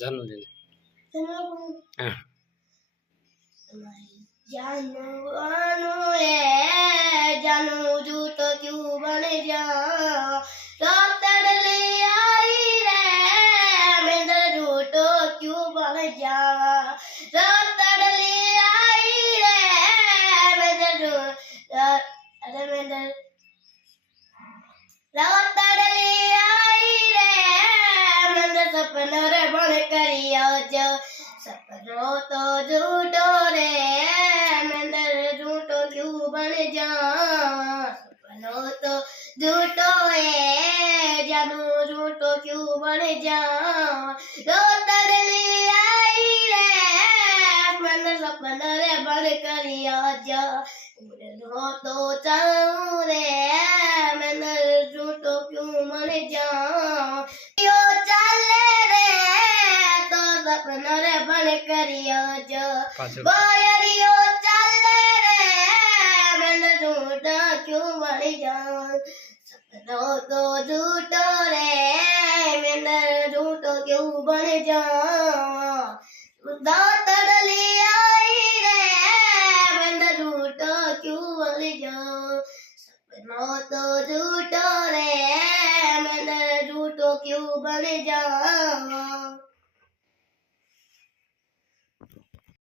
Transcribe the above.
जानू ले हाँ जानू अनु रे जानू झूठो क्यों बन जा डॉक्टर ले आई रे मैं झूठो क्यों बन जा डॉक्टर ले आई रे मैं अरे मैं डॉक्टर ले आई रे मैं सपना रे बन करिया जो सपनों तो झूठो रे झूठो क्यों बन जा सपनों तो झूठो है जानू झूठो क्यों बन जा डॉक्टर ले आई रे मैंने सपना रे बन करिया जा उड़ो तो चाहूं रे मैंने झूठो क्यों बन जा यो चले रे तो सपना रे बन करिया जा बोयरियो चले रे मैंने झूठा क्यों बन जा सपनों तो झूठो रे मैंने झूठो क्यों बन जा डॉक्टर ले आई रे मैंने झूठो क्यों बन जा सपनों तो झूठो